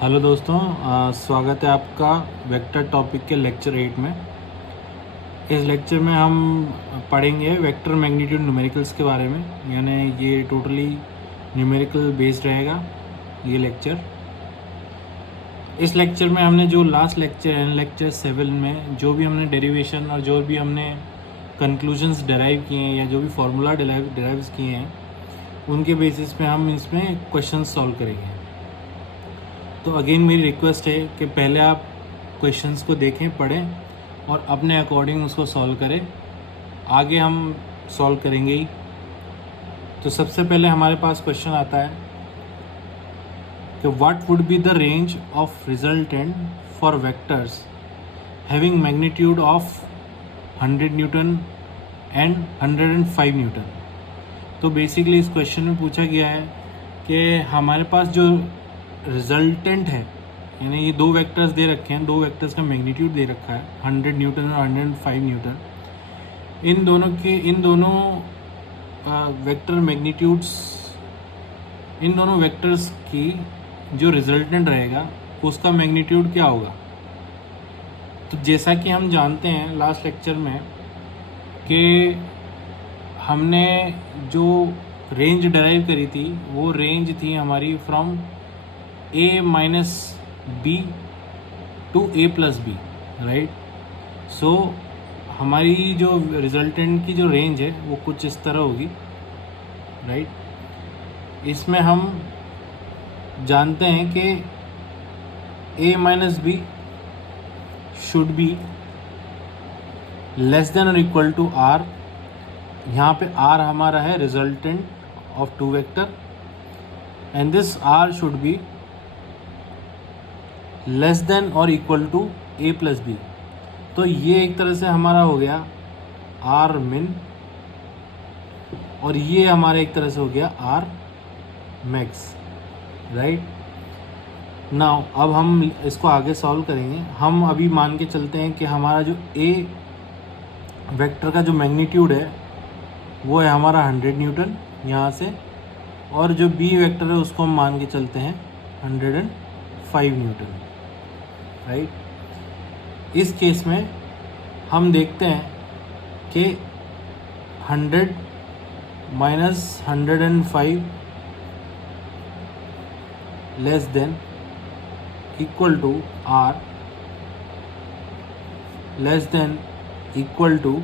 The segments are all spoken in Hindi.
हेलो दोस्तों, स्वागत है आपका वेक्टर टॉपिक के लेक्चर 8 में। इस लेक्चर में हम पढ़ेंगे वेक्टर मैग्नीट्यूड न्यूमेरिकल्स के बारे में, यानी ये टोटली न्यूमेरिकल बेस्ड रहेगा ये लेक्चर। इस लेक्चर में हमने जो लास्ट लेक्चर है लेक्चर 7 में जो भी हमने डेरिवेशन और जो भी हमने कंक्लूजन्स डेराइव किए हैं या जो भी फार्मूला डेराइव किए हैं उनके बेसिस पे हम इसमें क्वेश्चन सॉल्व करेंगे। तो अगेन मेरी रिक्वेस्ट है कि पहले आप क्वेश्चंस को देखें, पढ़ें और अपने अकॉर्डिंग उसको सॉल्व करें। आगे हम सॉल्व करेंगे ही। तो सबसे पहले हमारे पास क्वेश्चन आता है कि what would be the range of resultant for vectors having magnitude of 100 Newton and 105 Newton. तो बेसिकली इस क्वेश्चन में पूछा गया है कि हमारे पास जो रिजल्टेंट है, यानी ये दो वेक्टर्स दे रखे हैं, दो वेक्टर्स का मैग्नीट्यूड दे रखा है 100 न्यूटन और 105 न्यूटन। इन दोनों वेक्टर मैग्नीट्यूड्स, इन दोनों वेक्टर्स की जो रिजल्टेंट रहेगा उसका मैग्नीट्यूड क्या होगा। तो जैसा कि हम जानते हैं लास्ट लेक्चर में कि हमने जो रेंज डराइव करी थी वो रेंज थी हमारी from a minus B to a plus B, right. So हमारी जो रिजल्टेंट की जो रेंज है वो कुछ इस तरह होगी, राइट। इसमें हम जानते हैं कि a minus B should be less than और इक्वल टू r। यहाँ पे r हमारा है resultant of two vector and this r should be less than और equal to a plus B. तो ये एक तरह से हमारा हो गया r min और ये हमारा एक तरह से हो गया r max, राइट। नाउ अब हम इसको आगे सॉल्व करेंगे। हम अभी मान के चलते हैं कि हमारा जो a वेक्टर का जो मैग्नीट्यूड है वो है हमारा 100 न्यूटन यहाँ से, और जो b वेक्टर है उसको हम मान के चलते हैं 105 न्यूटन, राइट। इस केस में हम देखते हैं कि 100 minus 105 less than equal to r less than equal to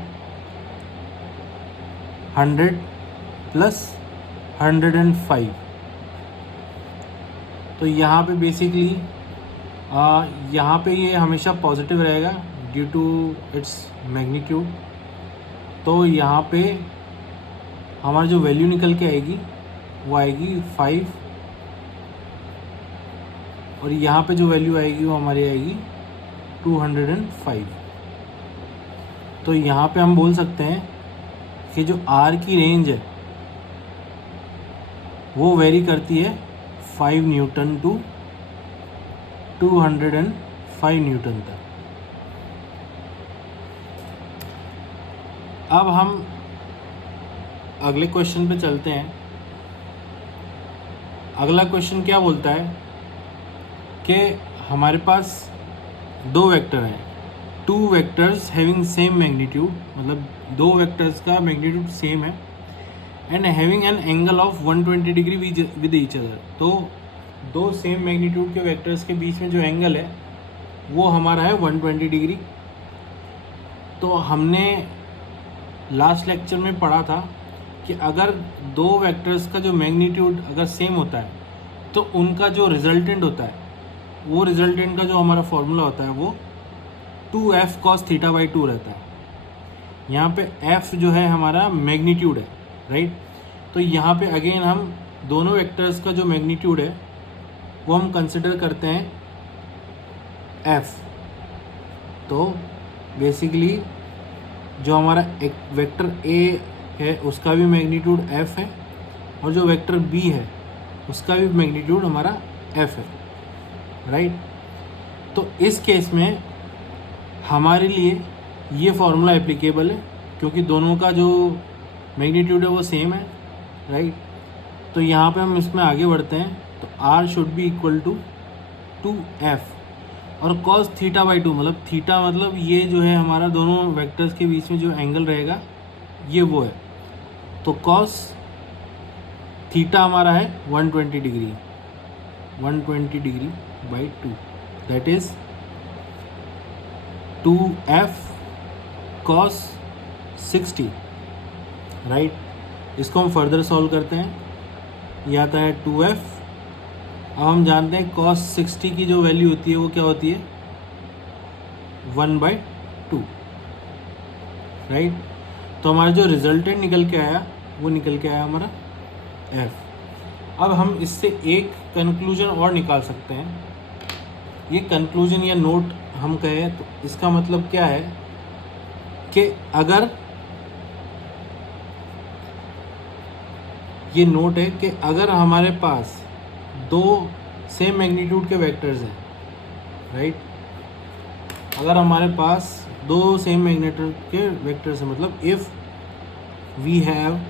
100 plus 105। तो यहाँ पे बेसिकली यहाँ पे ये हमेशा पॉजिटिव रहेगा ड्यू टू इट्स मैग्नीट्यूड। तो यहाँ पे हमारी जो वैल्यू निकल के आएगी वो आएगी 5, और यहाँ पे जो वैल्यू आएगी वो हमारी आएगी 205। तो यहाँ पे हम बोल सकते हैं कि जो R की रेंज है वो वेरी करती है 5 न्यूटन टू 205 न्यूटन तक। अब हम अगले क्वेश्चन पे चलते हैं। अगला क्वेश्चन क्या बोलता है कि हमारे पास दो वेक्टर हैं, two vectors having same magnitude, मतलब दो वेक्टर्स का मैग्नीट्यूड सेम है and having an angle of 120 degree with each other. तो दो सेम मैग्नीट्यूड के वेक्टर्स के बीच में जो एंगल है वो हमारा है 120 डिग्री। तो हमने लास्ट लेक्चर में पढ़ा था कि अगर दो वेक्टर्स का जो मैग्नीट्यूड अगर सेम होता है तो उनका जो रिजल्टेंट होता है वो रिजल्टेंट का जो हमारा फॉर्मूला होता है वो 2f cos θ/2 रहता है। यहाँ पे f जो है हमारा मैग्नीट्यूड है, राइट। तो यहाँ पे अगेन हम दोनों वेक्टर्स का जो मैग्नीट्यूड है वो हम कंसिडर करते हैं f। तो बेसिकली जो हमारा एक वेक्टर a है उसका भी मैग्नीट्यूड f है और जो वेक्टर b है उसका भी मैग्नीट्यूड हमारा f है, राइट। तो इस केस में हमारे लिए ये फॉर्मूला एप्लीकेबल है क्योंकि दोनों का जो मैग्नीट्यूड है वो सेम है, राइट। तो यहाँ पे हम इसमें आगे बढ़ते हैं। तो r should be equal to two F, और कॉस थीटा बाई टू, मतलब थीटा मतलब ये जो है हमारा दोनों वेक्टर्स के बीच में जो एंगल रहेगा ये वो है। तो कॉस थीटा हमारा है 120 degree, 120 degree by two, that is 2f cos 60, right. इसको हम फर्दर सॉल्व करते हैं, ये आता है 2f। अब हम जानते हैं cos 60 की जो वैल्यू होती है वो क्या होती है 1/2, राइट। तो हमारा जो रिजल्टेंट निकल के आया वो निकल के आया हमारा f। अब हम इससे एक कंक्लूजन और निकाल सकते हैं। ये कंक्लूजन या नोट हम कहें तो इसका मतलब क्या है कि अगर ये नोट है कि अगर हमारे पास दो सेम मैग्नीट्यूड के वेक्टर्स हैं, राइट, अगर हमारे पास दो सेम मैग्नीट्यूड के वेक्टर्स हैं, मतलब if we have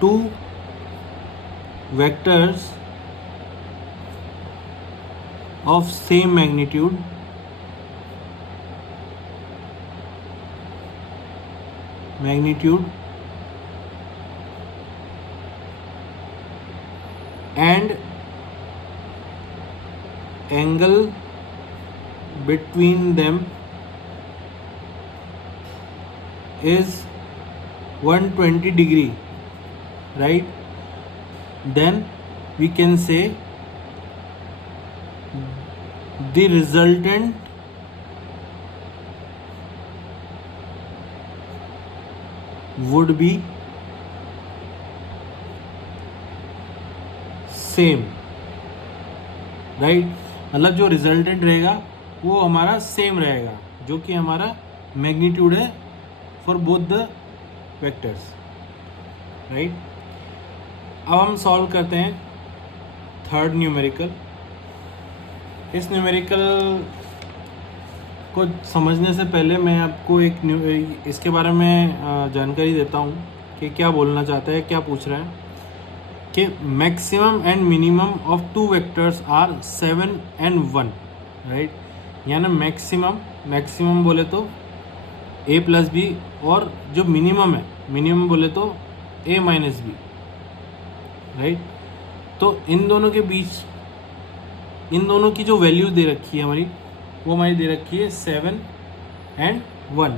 two vectors of same magnitude and angle between them is 120 degree, right, then we can say the resultant would be same, right. मतलब जो रिजल्टेंट रहेगा वो हमारा सेम रहेगा, जो कि हमारा मैग्नीट्यूड है for both the vectors, right. अब हम सॉल्व करते हैं थर्ड न्यूमेरिकल। इस न्यूमेरिकल को समझने से पहले मैं आपको इसके बारे में जानकारी देता हूँ कि क्या बोलना चाहता है, क्या पूछ रहा है कि maximum and minimum of two vectors are 7 and 1, right. यानी मैक्सिमम बोले तो a प्लस बी, और जो मिनिमम है, मिनिमम बोले तो a माइनस बी, राइट। तो इन दोनों के बीच, इन दोनों की जो वैल्यू दे रखी है हमारी, वो हमारी दे रखी है 7 and 1।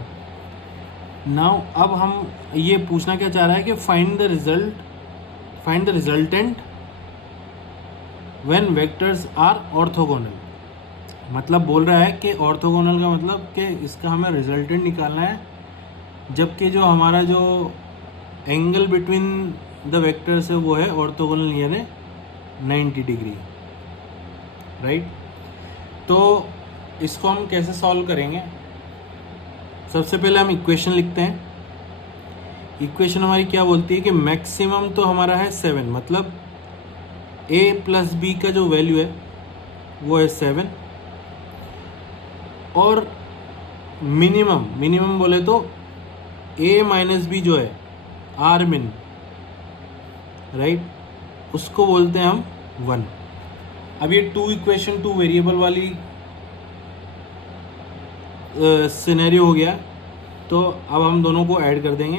नाउ अब हम ये पूछना क्या चाह रहा है कि find the resultant when vectors are orthogonal. मतलब बोल रहा है कि ऑर्थोगोनल का मतलब कि इसका हमें रिजल्टेंट निकालना है जबकि जो हमारा जो एंगल बिटवीन द वेक्टर्स है वो है ऑर्थोगोनल, यानी 90 डिग्री, राइट। तो इसको हम कैसे सॉल्व करेंगे? सबसे पहले हम इक्वेशन लिखते हैं। इक्वेशन हमारी क्या बोलती है कि मैक्सिमम तो हमारा है 7, मतलब a प्लस बी का जो वैल्यू है वो है 7, और मिनिमम बोले तो a माइनस बी जो है आर मिन, राइट, उसको बोलते हैं हम 1। अब ये टू वेरिएबल वाली सिनेरियो हो गया, तो अब हम दोनों को ऐड कर देंगे।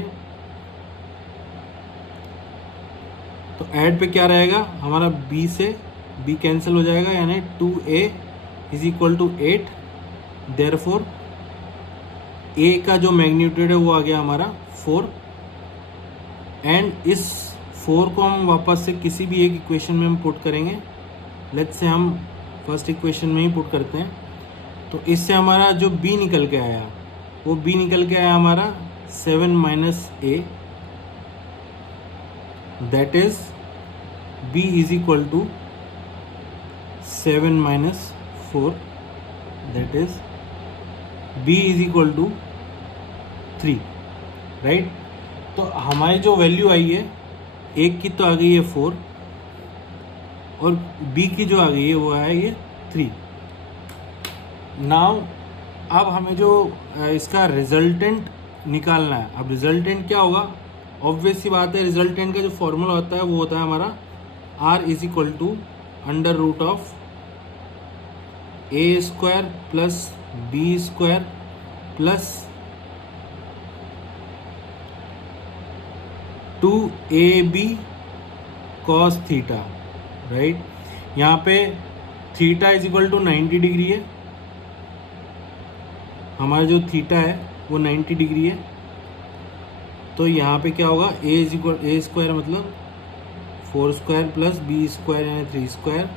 तो ऐड पे क्या रहेगा हमारा, b से b कैंसिल हो जाएगा, यानी 2a is equal to 8। Therefore a का जो मैग्नीट्यूड है वो आ गया हमारा 4, एंड इस 4 को हम वापस से किसी भी एक इक्वेशन में हम पुट करेंगे। लेट्स से हम फर्स्ट इक्वेशन में ही पुट करते हैं। तो इससे हमारा जो b निकल के आया वो b निकल के आया हमारा 7 minus a, that is b is equal to 7 minus 4, that is b is equal to 3, right. तो हमारी जो वैल्यू आई है, एक की तो आ गई है 4 और b की जो आ गई है वो आया ये 3। नाउ अब हमें जो इसका रिजल्टेंट निकालना है। अब रिजल्टेंट क्या होगा, ऑब्वियस सी बात है, रिजल्टेंट का जो फॉर्मूला होता है वो होता है हमारा r is equal to under root of A square plus B square plus 2ab cos theta, right. यहाँ पे theta is equal to 90 degree है, हमारा जो थीटा है वो 90 डिग्री है। तो यहाँ पे क्या होगा, ए स्क्वायर मतलब 4 स्क्वायर प्लस बी स्क्वायर यानी 3 स्क्वायर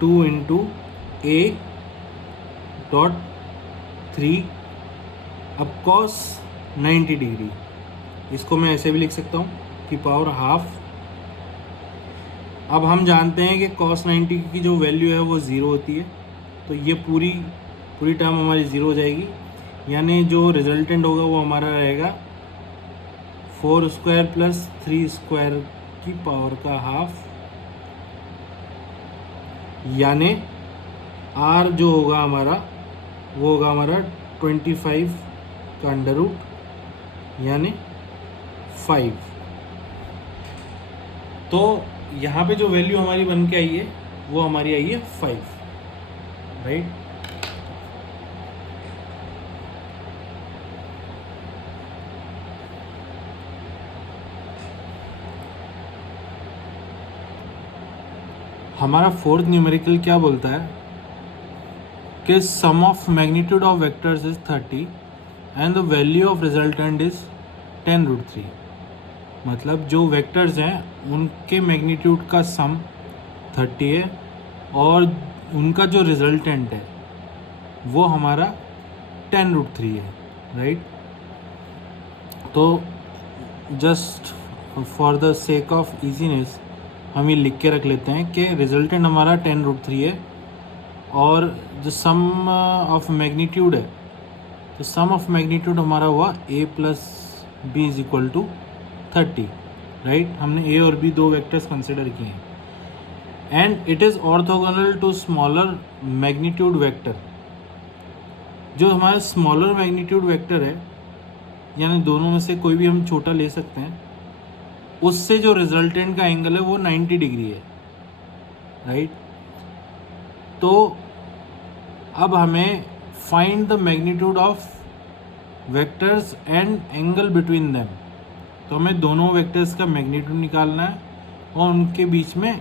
2 इंटू ए डॉट 3 अब कॉस 90 डिग्री, इसको मैं ऐसे भी लिख सकता हूँ कि पावर हाफ। अब हम जानते हैं कि कॉस 90 की जो वैल्यू है वो 0 होती है, तो ये पूरी टर्म हमारी 0 हो जाएगी, यानी जो रिजल्टेंट होगा वो हमारा रहेगा 4 स्क्वायर प्लस 3 स्क्वायर की पावर का हाफ, यानी आर जो होगा हमारा वो होगा हमारा 25 का अंडर रूट यानी 5। तो यहाँ पे जो वैल्यू हमारी बन के आई है वो हमारी आई है 5, राइट। हमारा फोर्थ न्यूमेरिकल क्या बोलता है कि sum of magnitude of vectors is 30 and the value of resultant is 10√3। मतलब जो वेक्टर्स हैं उनके मैग्नीट्यूड का सम 30 है और उनका जो रिजल्टेंट है वो हमारा 10√3 है, राइट। तो just for the sake of easiness हम ये लिख के रख लेते हैं कि रिजल्टेंट हमारा 10√3 है और जो सम ऑफ मैग्नीट्यूड है, तो सम ऑफ मैग्नीट्यूड हमारा हुआ a plus B is equal to 30, right. हमने a और b दो वेक्टर्स कंसिडर किए हैं and it is orthogonal to smaller magnitude vector. जो हमारा स्मॉलर मैग्नीट्यूड वेक्टर है, यानी दोनों में से कोई भी हम छोटा ले सकते हैं, उससे जो रिजल्टेंट का एंगल है वो 90 डिग्री है, राइट। तो अब हमें find the magnitude of vectors and angle between them. तो हमें दोनों वेक्टर्स का मैग्नीट्यूड निकालना है और उनके बीच में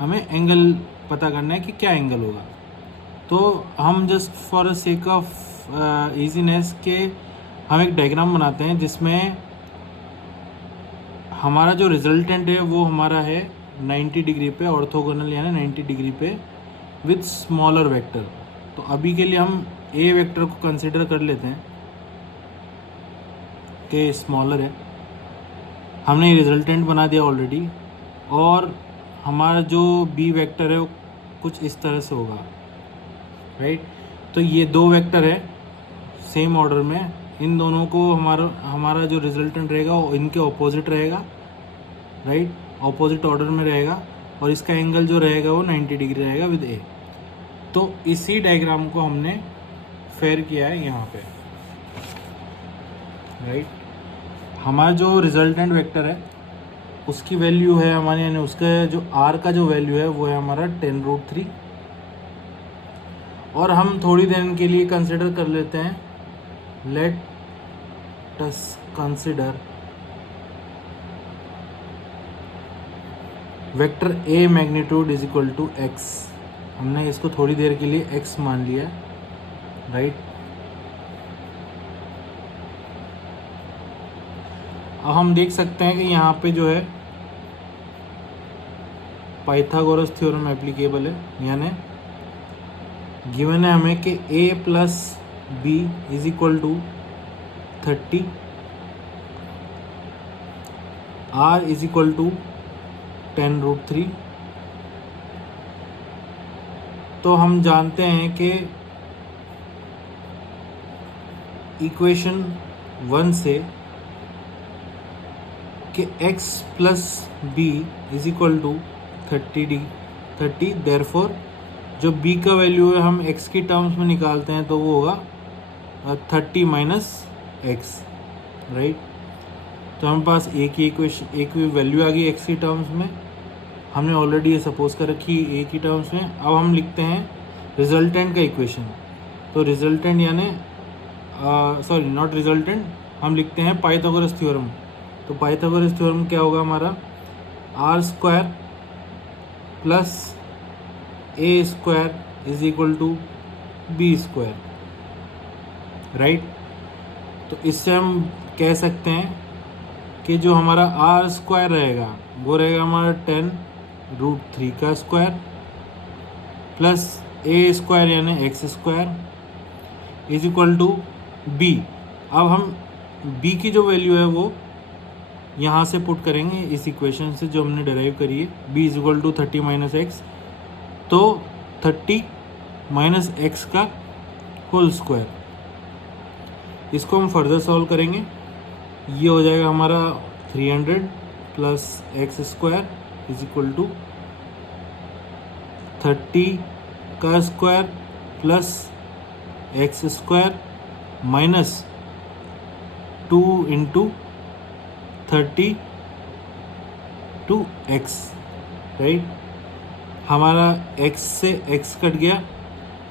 हमें एंगल पता करना है कि क्या एंगल होगा। तो हम just for a sake of easiness के हम एक डायग्राम बनाते हैं जिसमें हमारा जो रिजल्टेंट है वो हमारा है 90 डिग्री पे ऑर्थोगोनल यानी 90 डिग्री पे विद स्मॉलर वेक्टर। तो अभी के लिए हम ए वेक्टर को कंसिडर कर लेते हैं कि स्मॉलर है। हमने रिजल्टेंट बना दिया ऑलरेडी और हमारा जो बी वेक्टर है वो कुछ इस तरह से होगा, राइट। तो ये दो वेक्टर है सेम ऑर्डर में, इन दोनों को हमारा जो रिजल्टेंट रहेगा वो इनके ऑपोजिट रहेगा, राइट, ऑपोजिट ऑर्डर में रहेगा और इसका एंगल जो रहेगा वो 90 डिग्री रहेगा विद ए। तो इसी डायग्राम को हमने फेयर किया है यहाँ पे, राइट। हमारा जो रिजल्टेंट वेक्टर है उसकी वैल्यू है हमारे, यानी उसका जो आर का जो वैल्यू है वो है हमारा 10√3। और हम थोड़ी देर के लिए कंसिडर कर लेते हैं, let us consider vector A magnitude is equal to X. हमने इसको थोड़ी देर के लिए एक्स मान लिया, राइट। अब हम देख सकते हैं कि यहाँ पे जो है पाइथागोरस थ्योरम एप्लीकेबल है, यानी गिवन है हमें कि a plus B is equal to 30, r is equal to 10√3। तो हम जानते हैं कि इक्वेशन 1 से कि x plus B is equal to 30, therefore जो b का वैल्यू है हम x की टर्म्स में निकालते हैं तो वो होगा 30 माइनस एक्स, राइट। तो हमारे पास एक ही वैल्यू आ गई x की टर्म्स में हमने ऑलरेडी ये सपोज कर रखी ए की टर्म्स में। अब हम लिखते हैं रिजल्टेंट का इक्वेशन। तो रिजल्टेंट यानी सॉरी नॉट रिजल्टेंट, हम लिखते हैं पाइथागोरस थ्योरम। तो पाइथागोरस थ्योरम क्या होगा हमारा, R square plus A square is equal to B square, right. तो इससे हम कह सकते हैं कि जो हमारा आर स्क्वायर रहेगा वो रहेगा हमारा 10√3 का स्क्वायर प्लस ए स्क्वायर यानी X square is equal to B. अब हम बी की जो वैल्यू है वो यहाँ से पुट करेंगे इस इक्वेशन से जो हमने डिराइव करी है, b is equal to 30 minus X, तो 30 माइनस एक्स का होल स्क्वायर। इसको हम फर्दर सॉल्व करेंगे, ये हो जाएगा हमारा 300 plus X square is equal to 30 का square plus X square minus 2 into 30 two X, right. हमारा x से x कट गया,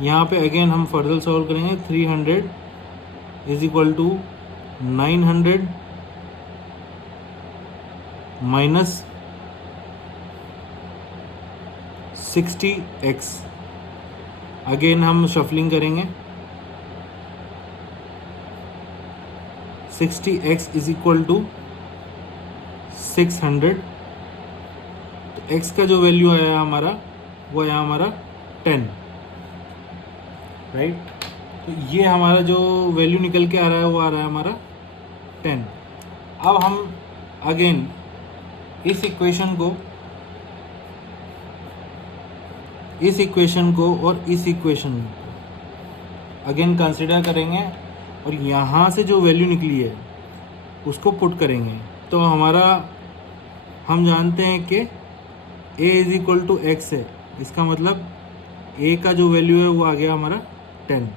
यहाँ पे अगेन हम फर्दर सॉल्व करेंगे। 300 is equal to 900 minus 60x। Again हम शफलिंग करेंगे, 60x इज इक्वल टू 600। तो x का जो वैल्यू आया हमारा वो आया हमारा 10, राइट। तो ये हमारा जो वैल्यू निकल के आ रहा है वो आ रहा है हमारा 10। अब हम अगेन इस इक्वेशन को और इस इक्वेशन को अगेन कंसिडर करेंगे और यहाँ से जो वैल्यू निकली है उसको पुट करेंगे। तो हमारा हम जानते हैं कि a is equal to X है, इसका मतलब a का जो वैल्यू है वो आ गया हमारा 10,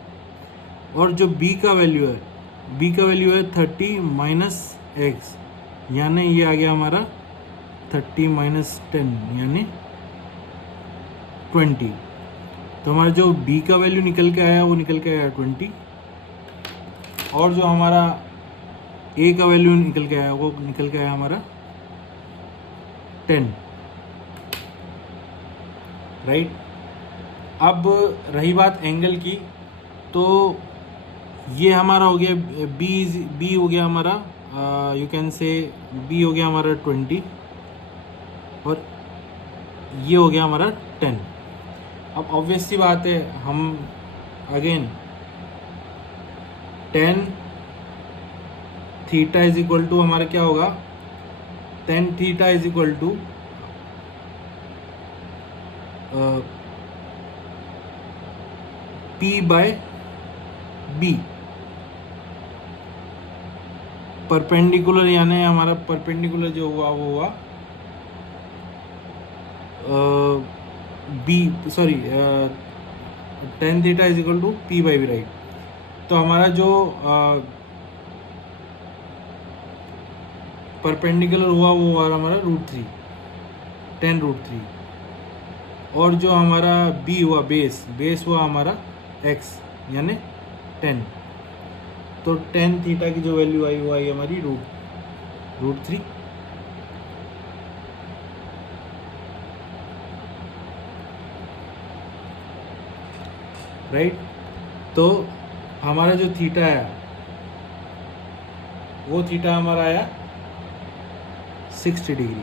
और जो b का वैल्यू है 30 माइनस एक्स, यानी ये आ गया हमारा 30 माइनस 10 यानी 20। तो हमारा जो b का वैल्यू निकल के आया वो निकल के आया 20, और जो हमारा a का वैल्यू निकल के आया वो निकल के आया हमारा 10, राइट। अब रही बात एंगल की, तो ये हमारा हो गया b हो गया हमारा, यू कैन से b हो गया हमारा 20 और ये हो गया हमारा 10। अब ऑब्वियस सी बात है, हम again tan theta is equal to हमारा क्या होगा, tan theta is equal to P by B, perpendicular यानी हमारा परपेंडिकुलर जो हुआ वो हुआ tan theta is equal to P by B, right. तो हमारा जो परपेंडिकुलर हुआ वो हुआ हमारा √3, tan√3, और जो हमारा b हुआ बेस हुआ हमारा x यानी 10। तो tan थीटा की जो वैल्यू आई वो आई हमारी √3, राइट। तो हमारा जो थीटा है वो थीटा हमारा आया 60 डिग्री।